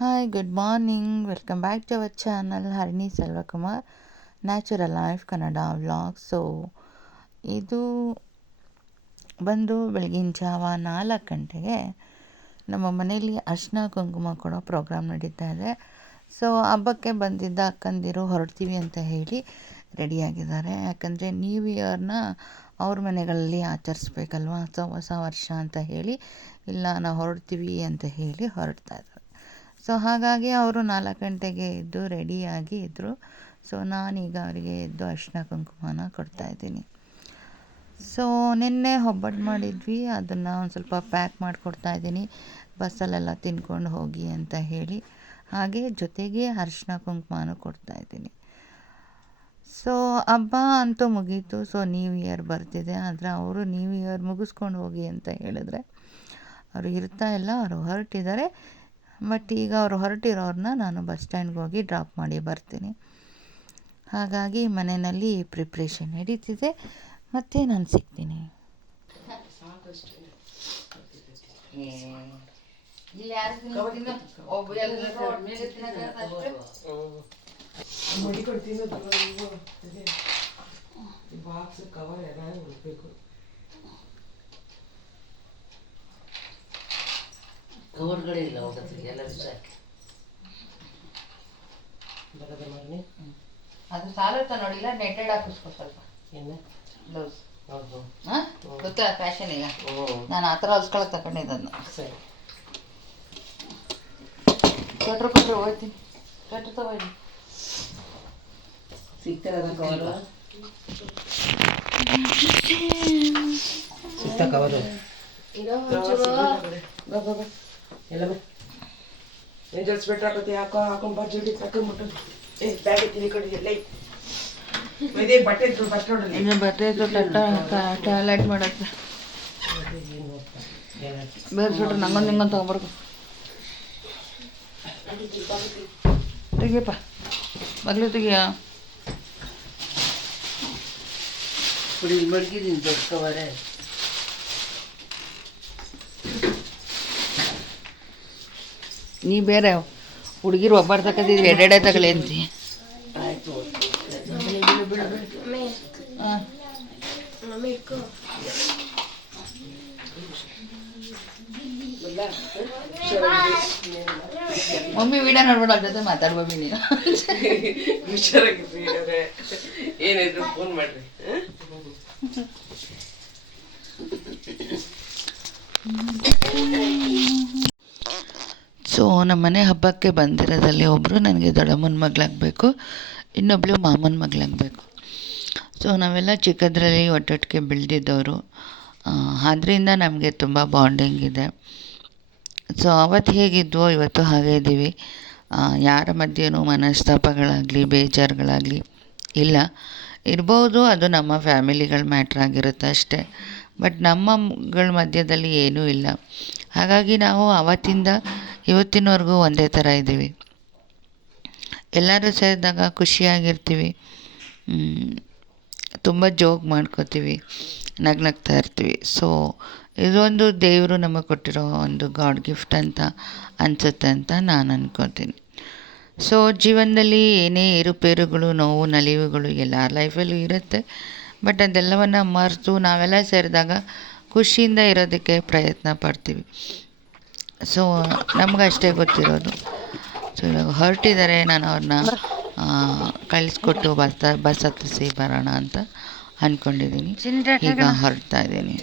Hi good morning welcome back to our channel Harini Selvakumar natural life Kannada vlog so ಇದು ಬಂದು ಬೆಳಗಿನ ಜಾವ ನಾಲ್ಕು ಗಂಟೆಗೆ ನಮ್ಮ ಮನೆಯಲ್ಲಿ ಅರ್ಶಿನ ಕುಂಕುಮ ಕೊಡೋ ಪ್ರೋಗ್ರಾಮ್ ನಡೀತಾ ಇದೆ. ಸೊ ಹಬ್ಬಕ್ಕೆ ಬಂದಿದ್ದ ಅಕ್ಕಂದಿರು ಹೊರಡ್ತೀವಿ ಅಂತ ಹೇಳಿ ರೆಡಿಯಾಗಿದ್ದಾರೆ ಯಾಕಂದರೆ ನ್ಯೂ ಇಯರ್ನ ಅವ್ರ ಮನೆಗಳಲ್ಲಿ ಆಚರಿಸ್ಬೇಕಲ್ವ? ಸೊ ಹೊಸ ವರ್ಷ ಅಂತ ಹೇಳಿ, ಇಲ್ಲ ನಾವು ಹೊರಡ್ತೀವಿ ಅಂತ ಹೇಳಿ ಹೊರಡ್ತಾ ಇದ್ದಾರೆ. ಸೊ ಹಾಗಾಗಿ ಅವರು ನಾಲ್ಕು ಗಂಟೆಗೆ ಎದ್ದು ರೆಡಿಯಾಗಿ ಇದ್ದರು ಸೊ ನಾನೀಗ ಅವರಿಗೆ ಎದ್ದು ಅರಿಶಿನ ಕುಂಕುಮನ ಕೊಡ್ತಾಯಿದ್ದೀನಿ ಸೊ ನಿನ್ನೆ ಒಬ್ಬಟ್ಟು ಮಾಡಿದ್ವಿ. ಅದನ್ನು ಒಂದು ಸ್ವಲ್ಪ ಪ್ಯಾಕ್ ಮಾಡಿಕೊಡ್ತಾ ಇದ್ದೀನಿ. ಬಸ್ಸಲ್ಲೆಲ್ಲ ತಿನ್ಕೊಂಡು ಹೋಗಿ ಅಂತ ಹೇಳಿ. ಹಾಗೆ ಜೊತೆಗೆ ಅರಿಶಿನ ಕುಂಕುಮನೂ ಕೊಡ್ತಾಯಿದ್ದೀನಿ ಸೊ ಹಬ್ಬ ಅಂತೂ ಮುಗೀತು. ಸೊ ನ್ಯೂ ಇಯರ್ ಬರ್ತಿದೆ. ಆದರೆ ಅವರು ನ್ಯೂ ಇಯರ್ ಮುಗಿಸ್ಕೊಂಡು ಹೋಗಿ ಅಂತ ಹೇಳಿದ್ರೆ, ಅವರು ಇರ್ತಾ ಇಲ್ಲ. ಅವರು ಹೊರಟಿದ್ದಾರೆ. ಬಟ್ ಈಗ ಅವರು ಹೊರಟಿರೋರನ್ನ ನಾನು ಬಸ್ ಸ್ಟ್ಯಾಂಡ್ಗೆ ಹೋಗಿ ಡ್ರಾಪ್ ಮಾಡಿ ಬರ್ತೀನಿ. ಹಾಗಾಗಿ ಮನೆಯಲ್ಲಿ ಪ್ರಿಪ್ರೇಷನ್ ನಡೀತಿದೆ. ಮತ್ತೆ ನಾನು ಸಿಗ್ತೀನಿ. ಬಾಕ್ಸ್ ಕವರ್ ಎಲ್ಲ ಹುಡುಕ್ಬೇಕು ಕವರ್ಗಳೇ ಇಲ್ಲ ಹೋಗತ್ತಿಗೆ ಎಲ್ಲ ಬಿಸಾಕಿ ಬರದ ಮರನಿ ಅದು ಸಾಲ ನೋಡಿಲ್ಲ ನೆಟ್ಟೆಡ್ ಹಾಕಿಸ್ಕೊ ಸ್ವಲ್ಪ. ಏನು ಬ್ಲೌಸ್. ಹೌದು. ಹಾಂ? ಗೊತ್ತಾ ಫ್ಯಾಷನ್ ಈಗ? ಹ್ಞೂ ನಾನು ಆ ಥರ ಹೊಲ್ಸ್ಕೊಳಕ್ಕೆ ತಗೊಂಡಿದ್ದನ್ನು ಸರಿ. ಕೊಟ್ರು ಕೊಟ್ರು ಹೋಗ್ತೀನಿ ಕೊಟ್ರು ತಗೊಳ್ಳಿ ಸಿಗ್ತದ. ಕವರು ಸಿಗ್ತಾ ಕವರು ಎಲ್ಲ ನೀನು ಹಾಕೋತಿ ಹಾಕೋ ಹಾಕೊಂಡ್ ಬಾ ಜಲ್ದಿ ಏ ಬ್ಯಾಗ್ ಎತ್ತೀನಿ ಈ ಕಡೆ ಎಲ್ಲ? ಇದೇ ಬಟ್ಟೆ ಇತ್ತು ಬಟ್ಟೆ ನೋಡಲಿ ಇನ್ನು ಬರ್ತೈತು ಟಾಯ್ಲೆಟ್ ಮಾಡಕ್ಕೆ. ನಂಗೊಂದು ತೆಗಿಯಪ್ಪ. ಮಗ್ಳು ತೆಗಿಯ. ಪುಡಿ ಮಡಗಿದ್ದೀನಿ ದೊಡ್ಡ ಕವರೇ ನೀ ಬೇರೆ ಹುಡುಗಿರು ಒಬ್ಬರು ತಗೊಂಡಿದ್ವಿ ಎರಡೆ ತಗೊಳ್ಳಿ ಅಂತಿ ಮಮ್ಮಿ ವಿಡಿಯೋ ಅವ್ರ ಜೊತೆ ಮಾತಾಡ್ಬೋದು ನೀನು. ಏನಿದ್ರು ಫೋನ್ ಮಾಡ್ರಿ. ನಮ್ಮ ಮನೆ ಹಬ್ಬಕ್ಕೆ ಬಂದಿರೋದಲ್ಲಿ ಒಬ್ಬರು ನನಗೆ ದೊಡ್ಡಮ್ಮನ ಮಗಳಾಗಬೇಕು ಇನ್ನೊಬ್ಬಳು ಮಾಮನ ಮಗಳಾಗಬೇಕು. ಸೊ ನಾವೆಲ್ಲ ಚಿಕ್ಕದ್ರಲ್ಲಿ ಒಟ್ಟೊಟ್ಟಿಗೆ ಬೆಳೆದಿದ್ದವರು. ಆದ್ದರಿಂದ ನಮಗೆ ತುಂಬ ಬಾಂಡಿಂಗ್ ಇದೆ. ಸೊ ಅವತ್ತು ಹೇಗಿದ್ವೋ ಇವತ್ತು ಹಾಗೇ ಇದ್ದೀವಿ. ಯಾರ ಮಧ್ಯೆಯೂ ಮನಸ್ತಾಪಗಳಾಗಲಿ, ಬೇಜಾರುಗಳಾಗಲಿ ಇಲ್ಲ. ಇರ್ಬೋದು ಅದು ನಮ್ಮ ಫ್ಯಾಮಿಲಿಗಳ ಮ್ಯಾಟ್ರ್ ಆಗಿರುತ್ತೆ ಅಷ್ಟೇ. ಬಟ್ ನಮ್ಮಗಳ ಮಧ್ಯದಲ್ಲಿ ಏನೂ ಇಲ್ಲ. ಹಾಗಾಗಿ ನಾವು ಅವತ್ತಿಂದ ಇವತ್ತಿನವರೆಗೂ ಒಂದೇ ಥರ ಇದ್ದೀವಿ. ಎಲ್ಲರೂ ಸೇರಿದಾಗ ಖುಷಿಯಾಗಿರ್ತೀವಿ. ತುಂಬ ಜೋಕ್ ಮಾಡ್ಕೋತೀವಿ, ನಗ್ನಗ್ತಾ ಇರ್ತೀವಿ. ಸೊ ಇದೊಂದು ದೇವರು ನಮಗೆ ಕೊಟ್ಟಿರೋ ಒಂದು ಗಾಡ್ ಗಿಫ್ಟ್ ಅಂತ ಅನಿಸುತ್ತೆ ಅಂತ ನಾನು ಅನ್ಕೋತೀನಿ. ಸೊ ಜೀವನದಲ್ಲಿ ಏನೇ ಏರುಪೇರುಗಳು ನೋವು, ನಲಿವುಗಳು ಎಲ್ಲ ಲೈಫಲ್ಲೂ ಇರುತ್ತೆ. ಬಟ್ ಅದೆಲ್ಲವನ್ನು ಮರೆತು ನಾವೆಲ್ಲ ಸೇರಿದಾಗ ಖುಷಿಯಿಂದ ಇರೋದಕ್ಕೆ ಪ್ರಯತ್ನ ಪಡ್ತೀವಿ. ಸೊ ನಮಗಷ್ಟೇ ಗೊತ್ತಿರೋದು. ಸೊ ಇವಾಗ ಹೊರಟಿದ್ದಾರೆ ನಾನು ಅವ್ರನ್ನ ಕಳಿಸ್ಕೊಟ್ಟು ಬರ್ತಾ ಬಸ್ ಹತ್ತಿಸಿ ಬರೋಣ ಅಂತ ಅಂದ್ಕೊಂಡಿದ್ದೀನಿ ಈಗ ಹೊರಡ್ತಾ ಇದ್ದೀನಿ.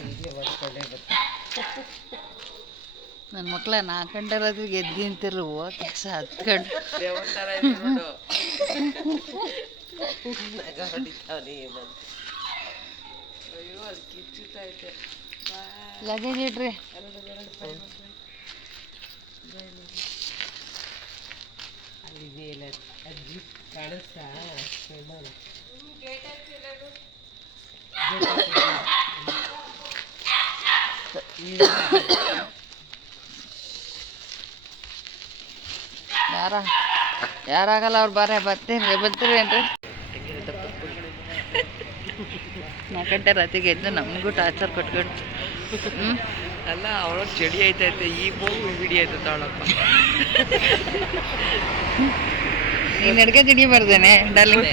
ನನ್ನ ಮಕ್ಕಳ ನಾಲ್ಕು ಗಂಟೆ ರಾತ್ರಿಗೆ ಎದ್ದು ನಿಂತಿರು ಕೆಲಸ ಹತ್ಕೊಂಡು ಲಗೇಜ್ ಇದೆ ನೋಡು ನಗ ಹೊಡಿತಾವ್ನಿ ಬಂದು ಅಯ್ಯೋ ಅದು ಕಿಚ್ಚುತ್ತೈತೆ ಲಗೇಜ್ ಇಡ್ರಿ ಅಜ್ಜಿ ಕಾಣಿಸ್ತಾ. ಯಾರ? ಯಾರಾಗಲ್ಲ ಅವ್ರು ಬಾರೆ, ಬರ್ತೀನಿ ಬರ್ತೀರಿ ಏನ್ರಿ ನಾಲ್ಕು ಗಂಟೆ ರಾತ್ರಿಗೆ ಎದ್ದು ನಮಗೂ ಟಾರ್ಚರ್ ಕೊಟ್ಕೊಂಡು ಹ್ಞೂ ಅಲ್ಲ ಅವಳ ಚಳಿ ಆಯ್ತೈತೆ ಈಗ ಹೋಗಿ ಐತೆ ತಾಳಪ್ಪ. ನೀನು ಅಡುಗೆ ತಿಂಡಿ ಬರ್ದೇನೆ ಡಾರ್ಲಿಂಗ್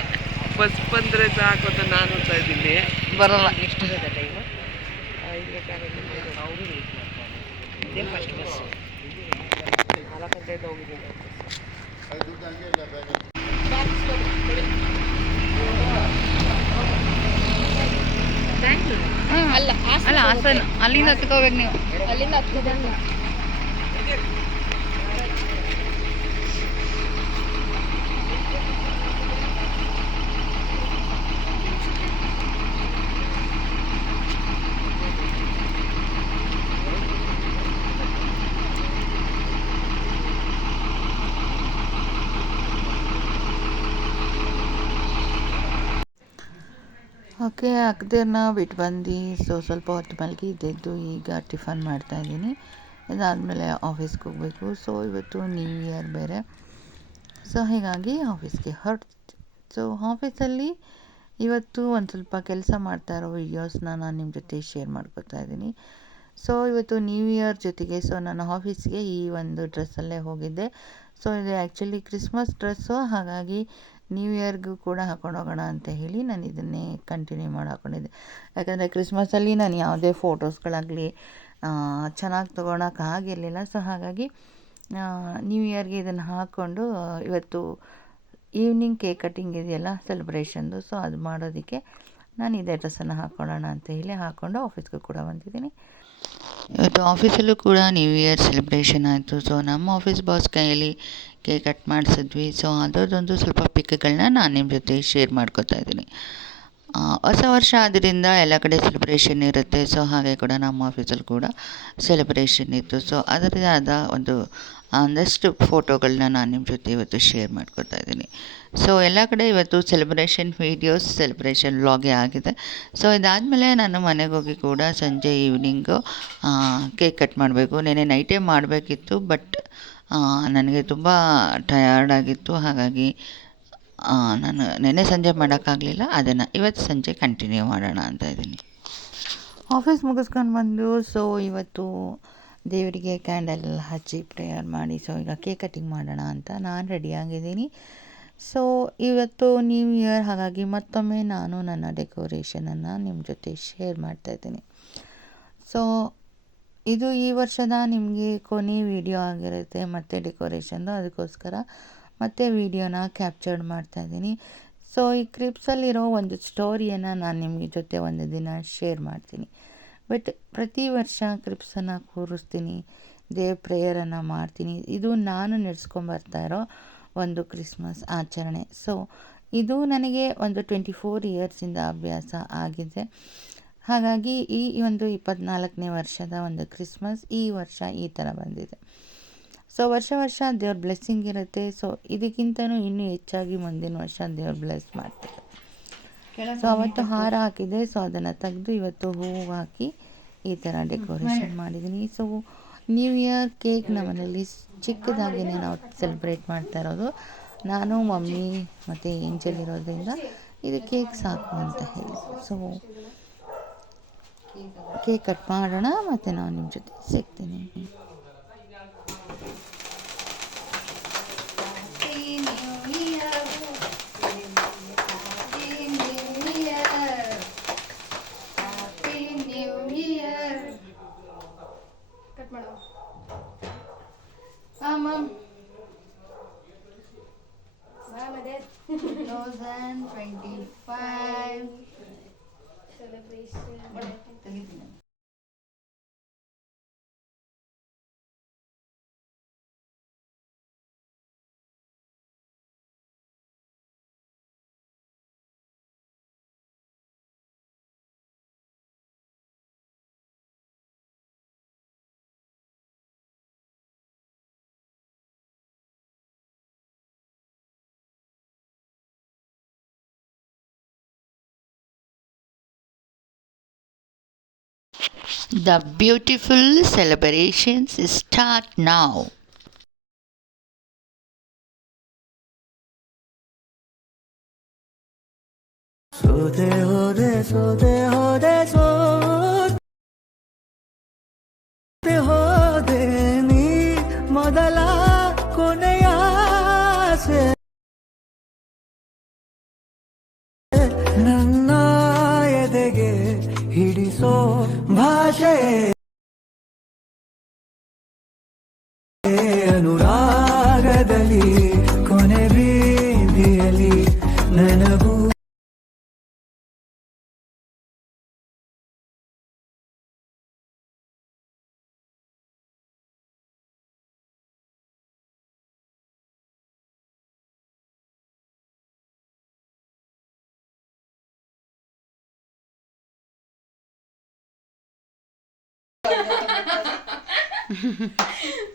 ಬಸ್ ಬಂದ್ರೆ ಸಾಕು ಅಂತ ನಾನು ಅಂತ ಇದ್ದೀನಿ. ಬರಲ್ಲ. ಎಷ್ಟು ಇರೋದಲ್ಲ ಈಗ ಅವರು ಮಾಡ್ತಾರೆ ಇದೇ ಫಸ್ಟ್ ಬಸ್ ನಾಲ್ಕು ಗಂಟೆಯಿಂದ ಹೋಗಿದ್ದೀನಿ. ಅಲ್ಲ ಅಲ್ಲ ಹಾಸನ ಅಲ್ಲಿಂದ ಹತ್ಕೋಬೇಕು ನೀವು ಅಲ್ಲಿಂದ ಹತ್ಕೋಬೇಕು ಓಕೆ ಅಕ್ಕದೇರ್ನ ಬಿಟ್ಟು ಬಂದು, ಸೊ ಸ್ವಲ್ಪ ಹೊತ್ತು ಮಲಗಿದ್ದೆದ್ದು ಈಗ ಟಿಫನ್ ಮಾಡ್ತಾಯಿದ್ದೀನಿ ಇದಾದಮೇಲೆ ಆಫೀಸ್ಗೆ ಹೋಗಬೇಕು. ಸೊ ಇವತ್ತು ನ್ಯೂ ಇಯರ್ ಬೇರೆ. ಸೊ ಹೀಗಾಗಿ ಆಫೀಸ್ಗೆ ಹೊರಟು ಸೊ ಆಫೀಸಲ್ಲಿ ಇವತ್ತು ಒಂದು ಸ್ವಲ್ಪ ಕೆಲಸ ಮಾಡ್ತಾ ಇರೋ ವೀಡಿಯೋಸ್ನ ನಾನು ನಿಮ್ಮ ಜೊತೆ ಶೇರ್ ಮಾಡ್ಕೊತಾ ಇದ್ದೀನಿ. ಸೊ ಇವತ್ತು ನ್ಯೂ ಇಯರ್ ಜೊತೆಗೆ, ಸೊ ನಾನು ಆಫೀಸ್ಗೆ ಈ ಒಂದು ಡ್ರೆಸ್ಸಲ್ಲೇ ಹೋಗಿದ್ದೆ. ಸೊ ಇದು ಆ್ಯಕ್ಚುಲಿ ಕ್ರಿಸ್ಮಸ್ ಡ್ರೆಸ್ಸು ಹಾಗಾಗಿ ನ್ಯೂ ಇಯರ್ಗೂ ಕೂಡ ಹಾಕೊಂಡು ಹೋಗೋಣ ಅಂತ ಹೇಳಿ ನಾನು ಇದನ್ನೇ ಕಂಟಿನ್ಯೂ ಮಾಡಿ ಹಾಕ್ಕೊಂಡಿದ್ದೆ ಯಾಕಂದರೆ ಕ್ರಿಸ್ಮಸಲ್ಲಿ ನಾನು ಯಾವುದೇ ಫೋಟೋಸ್ಗಳಾಗಲಿ ಚೆನ್ನಾಗಿ ತೊಗೊಳಕ್ಕೆ ಆಗಿರಲಿಲ್ಲ. ಸೊ ಹಾಗಾಗಿ ನ್ಯೂ ಇಯರ್ಗೆ ಇದನ್ನು ಹಾಕ್ಕೊಂಡು ಇವತ್ತು ಈವ್ನಿಂಗ್ ಕೇಕ್ ಕಟ್ಟಿಂಗ್ ಇದೆಯಲ್ಲ ಸೆಲೆಬ್ರೇಷನ್ದು ಸೊ ಅದು ಮಾಡೋದಕ್ಕೆ ನಾನು ಇದೇ ಡ್ರೆಸ್ಸನ್ನು ಹಾಕ್ಕೊಳ್ಳೋಣ ಅಂತ ಹೇಳಿ ಹಾಕ್ಕೊಂಡು ಆಫೀಸ್ಗೂ ಕೂಡ ಬಂದಿದ್ದೀನಿ. ಇವತ್ತು ಆಫೀಸಲ್ಲೂ ಕೂಡ ನ್ಯೂ ಇಯರ್ ಸೆಲೆಬ್ರೇಷನ್ ಆಯಿತು. ಸೊ ನಮ್ಮ ಆಫೀಸ್ ಬಾಸ್ ಕೈಯಲ್ಲಿ ಕೇಕ್ ಕಟ್ ಮಾಡಿಸಿದ್ವಿ. ಸೊ ಅದರದ್ದೊಂದು ಸ್ವಲ್ಪ ಪಿಕ್ಗಳನ್ನ ನಾನು ನಿಮ್ಮ ಜೊತೆ ಶೇರ್ ಮಾಡ್ಕೋತಾ ಇದ್ದೀನಿ. ಹೊಸ ವರ್ಷ ಆದ್ದರಿಂದ ಎಲ್ಲ ಕಡೆ ಸೆಲೆಬ್ರೇಷನ್ ಇರುತ್ತೆ. ಸೊ ಹಾಗೆ ಕೂಡ ನಮ್ಮ ಆಫೀಸಲ್ಲಿ ಕೂಡ ಸೆಲೆಬ್ರೇಷನ್ ಇತ್ತು. ಸೊ ಅದರದೇ ಆದ ಒಂದು ಒಂದಷ್ಟು ಫೋಟೋಗಳನ್ನ ನಾನು ನಿಮ್ಮ ಜೊತೆ ಇವತ್ತು ಶೇರ್ ಮಾಡ್ಕೋತಾ ಇದ್ದೀನಿ. ಸೊ ಎಲ್ಲ ಕಡೆ ಇವತ್ತು ಸೆಲೆಬ್ರೇಷನ್ ವೀಡಿಯೋಸ್ ಸೆಲೆಬ್ರೇಷನ್ ವ್ಲಾಗೇ ಆಗಿದೆ. ಸೊ ಇದಾದಮೇಲೆ ನಾನು ಮನೆಗೆ ಹೋಗಿ ಕೂಡ ಸಂಜೆ ಈವ್ನಿಂಗು ಕೇಕ್ ಕಟ್ ಮಾಡಬೇಕು. ನೆನೆ ನೈಟೇ ಮಾಡಬೇಕಿತ್ತು ಬಟ್ ನನಗೆ ತುಂಬ ಟಯರ್ಡ್ ಆಗಿತ್ತು. ಹಾಗಾಗಿ ನಾನು ನೆನೆ ಸಂಜೆ ಮಾಡೋಕ್ಕಾಗಲಿಲ್ಲ. ಅದನ್ನು ಇವತ್ತು ಸಂಜೆ ಕಂಟಿನ್ಯೂ ಮಾಡೋಣ ಅಂತ ಇದ್ದೀನಿ. ಆಫೀಸ್ ಮುಗಿಸ್ಕೊಂಡು ಬಂದು ಸೊ ಇವತ್ತು ದೇವರಿಗೆ ಕ್ಯಾಂಡಲ್ ಹಚ್ಚಿ ಪ್ರೇಯರ್ ಮಾಡಿ ಸೊ ಈಗ ಕೇಕ್ ಕಟ್ಟಿಂಗ್ ಮಾಡೋಣ ಅಂತ ನಾನು ರೆಡಿಯಾಗಿದ್ದೀನಿ ಸೊ ಇವತ್ತು ನ್ಯೂ ಇಯರ್ ಹಾಗಾಗಿ ಮತ್ತೊಮ್ಮೆ ನಾನು ನನ್ನ ಡೆಕೋರೇಷನನ್ನು ನಿಮ್ಮ ಜೊತೆ ಶೇರ್ ಮಾಡ್ತಾ ಇದ್ದೀನಿ. ಸೊ ಇದು ಈ ವರ್ಷದ ನಿಮಗೆ ಕೊನೆ ವಿಡಿಯೋ ಆಗಿರುತ್ತೆ ಮತ್ತು ಡೆಕೋರೇಷನ್ದು ಅದಕ್ಕೋಸ್ಕರ ಮತ್ತೆ ವಿಡಿಯೋನ ಕ್ಯಾಪ್ಚರ್ಡ್ ಮಾಡ್ತಾಯಿದ್ದೀನಿ ಸೊ ಈ ಕ್ರಿಪ್ಸಲ್ಲಿರೋ ಒಂದು ಸ್ಟೋರಿಯನ್ನು ನಾನು ನಿಮಗೆ ಜೊತೆ ಒಂದು ದಿನ ಶೇರ್ ಮಾಡ್ತೀನಿ. ಬಟ್ ಪ್ರತಿ ವರ್ಷ ಕ್ರಿಪ್ಸನ್ನು ಕೂರಿಸ್ತೀನಿ. ದೇವ್ ಪ್ರೇಯರನ್ನು ಮಾಡ್ತೀನಿ. ಇದು ನಾನು ನಡೆಸ್ಕೊಂಬರ್ತಾ ಇರೋ ಒಂದು ಕ್ರಿಸ್ಮಸ್ ಆಚರಣೆ. ಸೊ ಇದು ನನಗೆ ಒಂದು ಟ್ವೆಂಟಿ ಫೋರ್ ಇಯರ್ಸಿಂದ ಅಭ್ಯಾಸ ಆಗಿದೆ. ಹಾಗಾಗಿ ಈ ಒಂದು ಇಪ್ಪತ್ತ್ನಾಲ್ಕನೇ ವರ್ಷದ ಒಂದು ಕ್ರಿಸ್ಮಸ್ ಈ ವರ್ಷ ಈ ಥರ ಬಂದಿದೆ. ಸೊ ವರ್ಷ ವರ್ಷ ದೇವ್ರ ಬ್ಲೆಸ್ಸಿಂಗ್ ಇರುತ್ತೆ. ಸೊ ಇದಕ್ಕಿಂತನೂ ಇನ್ನೂ ಹೆಚ್ಚಾಗಿ ಮುಂದಿನ ವರ್ಷ ದೇವ್ರ ಬ್ಲೆಸ್ ಮಾಡ್ತಾರೆ. ಸೊ ಅವತ್ತು ಹಾರ ಹಾಕಿದೆ ಸೊ ಅದನ್ನು ತೆಗೆದು ಇವತ್ತು ಹೂವು ಹಾಕಿ ಈ ಥರ ಡೆಕೋರೇಷನ್ ಮಾಡಿದ್ದೀನಿ. ಸೊ ನ್ಯೂ ಇಯರ್ ಕೇಕ್ ನಮ್ಮನೇಲಿ ಚಿಕ್ಕದಾಗಿಯೇ ನಾವು ಸೆಲೆಬ್ರೇಟ್ ಮಾಡ್ತಾ ಇರೋದು. ನಾನು, ಮಮ್ಮಿ ಮತ್ತು ಏಂಜಲ್ ಇರೋದ್ರಿಂದ ಇದು ಕೇಕ್ ಸಾಕು ಅಂತ ಹೇಳಿ. ಸೊ ಕೇಕ್ ಕಟ್ ಮಾಡೋಣ ಮತ್ತು ನಾನು ನಿಮ್ಮ ಜೊತೆ ಸಿಗ್ತೀನಿ. The beautiful celebrations start now. ಅನುರಾಗದಲ್ಲಿ ಕೊನೆ ಬೀದಿಯಲ್ಲಿ ನನಗೂ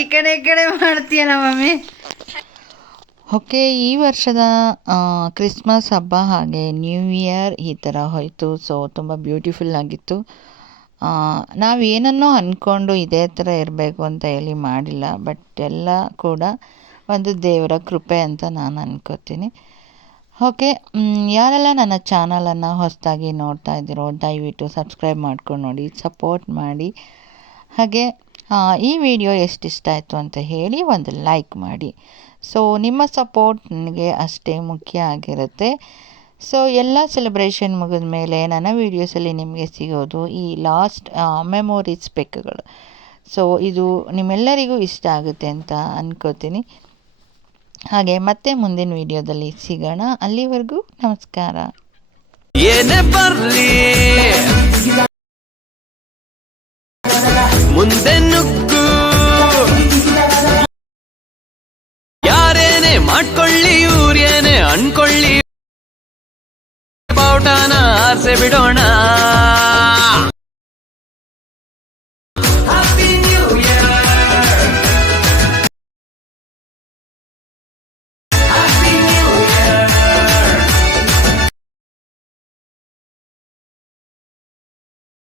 ಈ ಕಡೆ ಈ ಕಡೆ ಮಾಡ್ತೀಯಲ್ಲ ಮಮ್ಮಿ? ಓಕೆ, ಈ ವರ್ಷದ ಕ್ರಿಸ್ಮಸ್ ಹಬ್ಬ ಹಾಗೆ ನ್ಯೂ ಇಯರ್ ಈ ಥರ ಹೋಯಿತು. ಸೊ ತುಂಬ ಬ್ಯೂಟಿಫುಲ್ ಆಗಿತ್ತು. ನಾವು ಏನನ್ನೋ ಅಂದ್ಕೊಂಡು ಇದೇ ಥರ ಇರಬೇಕು ಅಂತ ಹೇಳಿ ಮಾಡಿಲ್ಲ. ಬಟ್ ಎಲ್ಲ ಕೂಡ ಒಂದು ದೇವರ ಕೃಪೆ ಅಂತ ನಾನು ಅಂದ್ಕೋತೀನಿ ಓಕೆ ಯಾರೆಲ್ಲ ನನ್ನ ಚಾನಲನ್ನು ಹೊಸದಾಗಿ ನೋಡ್ತಾ ಇದ್ದೀರೋ, ದಯವಿಟ್ಟು ಸಬ್ಸ್ಕ್ರೈಬ್ ಮಾಡ್ಕೊಂಡು ನೋಡಿ ಸಪೋರ್ಟ್ ಮಾಡಿ. ಹಾಗೆ ಈ ವಿಡಿಯೋ ಎಷ್ಟು ಇಷ್ಟ ಆಯಿತು ಅಂತ ಹೇಳಿ ಒಂದು ಲೈಕ್ ಮಾಡಿ. ಸೊ ನಿಮ್ಮ ಸಪೋರ್ಟ್ ನನಗೆ ಅಷ್ಟೇ ಮುಖ್ಯ ಆಗಿರುತ್ತೆ. ಸೊ ಎಲ್ಲ ಸೆಲೆಬ್ರೇಷನ್ ಮುಗಿದ ಮೇಲೆ ನನ್ನ ವೀಡಿಯೋಸಲ್ಲಿ ನಿಮಗೆ ಸಿಗೋದು ಈ ಲಾಸ್ಟ್ ಮೆಮೊರೀಸ್ ಪೆಕ್ಗಳು ಸೊ ಇದು ನಿಮ್ಮೆಲ್ಲರಿಗೂ ಇಷ್ಟ ಆಗುತ್ತೆ ಅಂತ ಅಂದ್ಕೋತೀನಿ ಹಾಗೆ, ಮತ್ತೆ ಮುಂದಿನ ವಿಡಿಯೋದಲ್ಲಿ ಸಿಗೋಣ. ಅಲ್ಲಿವರೆಗೂ ನಮಸ್ಕಾರ. ಏನೇ ಬರ್ಲಿ. ಮುಂದೆ ನುಗ್ಗು. ಯಾರೇನೇ ಮಾಡ್ಕೊಳ್ಳಿ ಇವ್ರೇನೇ ಅನ್ಕೊಳ್ಳಿ. ಬಾವುಟನ ಆಸೆ ಬಿಡೋಣ.